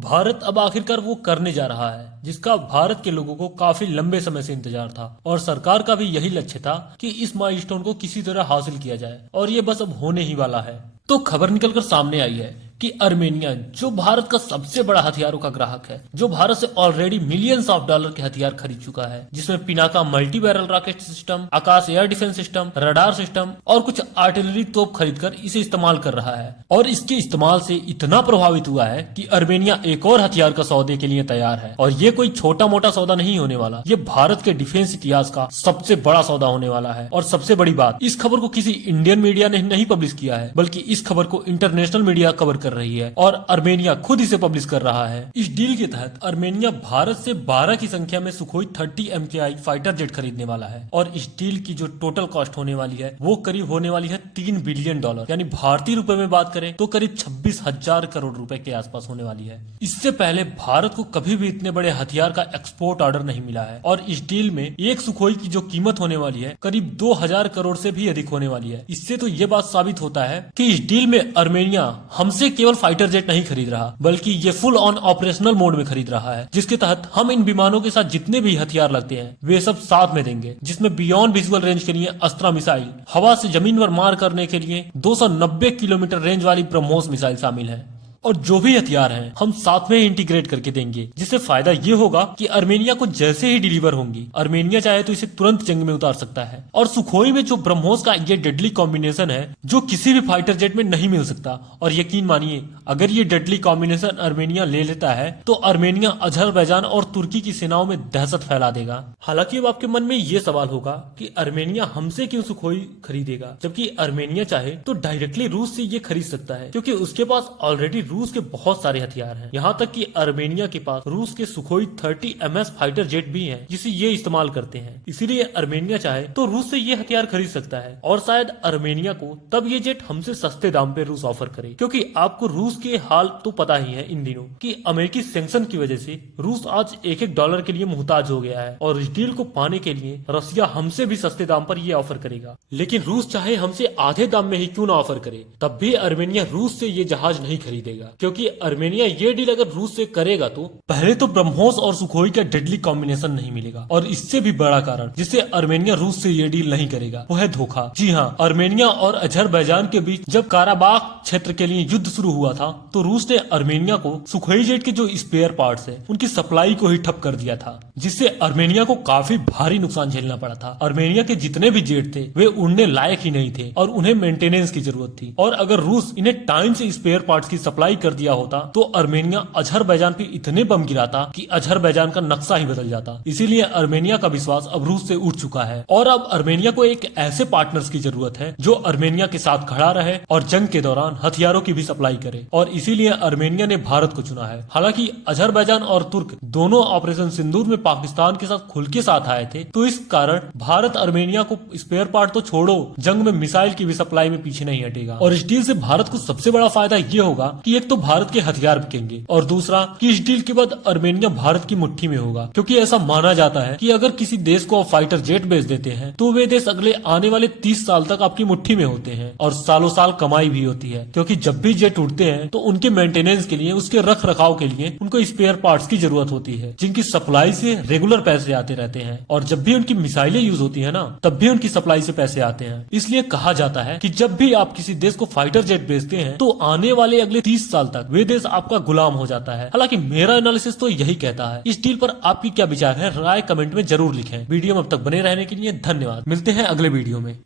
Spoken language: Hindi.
भारत अब आखिरकार वो करने जा रहा है जिसका भारत के लोगों को काफी लंबे समय से इंतजार था और सरकार का भी यही लक्ष्य था कि इस माइलस्टोन को किसी तरह हासिल किया जाए और ये बस अब होने ही वाला है। तो खबर निकलकर सामने आई है कि अर्मेनिया, जो भारत का सबसे बड़ा हथियारों का ग्राहक है, जो भारत से ऑलरेडी मिलियंस ऑफ डॉलर के हथियार खरीद चुका है, जिसमें Pinaka multi barrel rocket system, Akash air defence system, radar system और कुछ आर्टिलरी तोप खरीदकर इसे इस्तेमाल कर रहा है और इसके इस्तेमाल से इतना प्रभावित हुआ है कि अर्मेनिया एक और हथियार का सौदे के लिए तैयार है। और ये कोई छोटा मोटा सौदा नहीं होने वाला, ये भारत के डिफेंस इतिहास का सबसे बड़ा सौदा होने वाला है। और सबसे बड़ी बात, इस खबर को किसी इंडियन मीडिया ने नहीं पब्लिश किया है, बल्कि इस खबर को इंटरनेशनल मीडिया कवर कर रही है और अर्मेनिया खुद इसे पब्लिश कर रहा है। इस डील के तहत अर्मेनिया भारत से 12 की संख्या में सुखोई 30 MKI फाइटर जेट खरीदने वाला है और इस डील की जो टोटल कॉस्ट होने वाली है वो करीब होने वाली है $3 बिलियन, यानी भारतीय रुपए में बात करें तो करीब 26,000 करोड़ रुपए के आसपास होने वाली है। इससे पहले भारत को कभी भी इतने बड़े हथियार का एक्सपोर्ट ऑर्डर नहीं मिला है और इस डील में एक सुखोई की जो कीमत होने वाली है करीब 2,000 करोड़ से भी अधिक होने वाली है। इससे तो ये बात साबित होता है कि इस डील में अर्मेनिया हमसे केवल फाइटर जेट नहीं खरीद रहा, बल्कि ये फुल ऑन ऑपरेशनल मोड में खरीद रहा है, जिसके तहत हम इन विमानों के साथ जितने भी हथियार लगते हैं वे सब साथ में देंगे, जिसमें बियॉन्ड विजुअल रेंज के लिए अस्त्रा मिसाइल, हवा से जमीन पर मार करने के लिए 290 किलोमीटर रेंज वाली ब्रह्मोस मिसाइल शामिल है। और जो भी हथियार हैं हम साथ में इंटीग्रेट करके देंगे, जिससे फायदा ये होगा कि अर्मेनिया को जैसे ही डिलीवर होंगी, अर्मेनिया चाहे तो इसे तुरंत जंग में उतार सकता है। और सुखोई में जो ब्रह्मोस का ये डेडली कॉम्बिनेशन है जो किसी भी फाइटर जेट में नहीं मिल सकता, और यकीन मानिए अगर ये डेडली कॉम्बिनेशन अर्मेनिया ले लेता है तो अर्मेनिया अजरबैजान और तुर्की की सेनाओं में दहशत फैला देगा। हालांकि अब आपके मन में ये सवाल होगा कि अर्मेनिया हमसे क्यों सुखोई खरीदेगा, जबकि अर्मेनिया चाहे तो डायरेक्टली रूस से ये खरीद सकता है, क्योंकि उसके पास ऑलरेडी रूस के बहुत सारे हथियार हैं। यहाँ तक कि अर्मेनिया के पास रूस के सुखोई 30 MS फाइटर जेट भी हैं, जिसे ये इस्तेमाल करते हैं। इसीलिए अर्मेनिया चाहे तो रूस से ये हथियार खरीद सकता है और शायद अर्मेनिया को तब ये जेट हमसे सस्ते दाम पे रूस ऑफर करे, क्योंकि आपको रूस के हाल तो पता ही है इन दिनों कि अमेरिकी सैंक्शन की वजह से रूस आज एक डॉलर के लिए मुहताज हो गया है और इस डील को पाने के लिए रसिया हमसे भी सस्ते दाम पर ये ऑफर करेगा। लेकिन रूस चाहे हमसे आधे दाम में ही क्यों ना ऑफर करे, तब भी अर्मेनिया रूस से ये जहाज नहीं खरीदेगा, क्योंकि अर्मेनिया ये डील अगर रूस से करेगा तो पहले तो ब्रह्मोस और सुखोई का डेडली कॉम्बिनेशन नहीं मिलेगा, और इससे भी बड़ा कारण जिससे अर्मेनिया रूस से ये डील नहीं करेगा वो है धोखा। जी हाँ, अर्मेनिया और अजरबैजान के बीच जब काराबाख क्षेत्र के लिए युद्ध शुरू हुआ था तो रूस ने अर्मेनिया को सुखोई जेट के जो स्पेयर पार्ट्स है उनकी सप्लाई को ही ठप कर दिया था, जिससे अर्मेनिया को काफी भारी नुकसान झेलना पड़ा था। अर्मेनिया के जितने भी जेट थे वे उड़ने लायक ही नहीं थे और उन्हें मेंटेनेंस की जरूरत थी, और अगर रूस इन्हें टाइम से स्पेयर पार्ट्स की सप्लाई कर दिया होता तो अर्मेनिया अजरबैजान पे इतने बम गिराता कि अजरबैजान का नक्शा ही बदल जाता। इसीलिए अर्मेनिया का विश्वास अब रूस से उठ चुका है और अब अर्मेनिया को एक ऐसे पार्टनर्स की जरूरत है जो अर्मेनिया के साथ खड़ा रहे और जंग के दौरान हथियारों की भी सप्लाई करे, और इसीलिए अर्मेनिया ने भारत को चुना है। हालांकि अजरबैजान और तुर्क दोनों ऑपरेशन सिंदूर में पाकिस्तान के साथ खुल के साथ आए थे, तो इस कारण भारत अर्मेनिया को स्पेयर पार्ट तो छोड़ो, जंग में मिसाइल की भी सप्लाई में पीछे नहीं हटेगा। और इस डील से भारत को सबसे बड़ा फायदा ये होगा कि एक तो भारत के हथियार बिकेंगे और दूसरा कि इस डील के बाद अर्मेनिया भारत की मुट्ठी में होगा, क्योंकि ऐसा माना जाता है कि अगर किसी देश को फाइटर जेट बेच देते हैं तो वे देश अगले आने वाले 30 साल तक आपकी मुट्ठी में होते हैं और सालों साल कमाई भी होती है, क्योंकि जब भी जेट उड़ते हैं तो उनके मेंटेनेंस के लिए, उसके रख रखाव के लिए उनको स्पेयर पार्ट्स की जरूरत होती है, जिनकी सप्लाई से रेगुलर पैसे आते रहते हैं, और जब भी उनकी मिसाइलें यूज होती है ना तब भी उनकी सप्लाई से पैसे आते हैं। इसलिए कहा जाता है कि जब भी आप किसी देश को फाइटर जेट बेचते हैं तो आने वाले अगले 30 साल तक वे देश आपका गुलाम हो जाता है। हालांकि मेरा एनालिसिस तो यही कहता है। इस डील पर आपकी क्या विचार है, राय कमेंट में जरूर लिखें। वीडियो में अब तक बने रहने के लिए धन्यवाद। मिलते हैं अगले वीडियो में।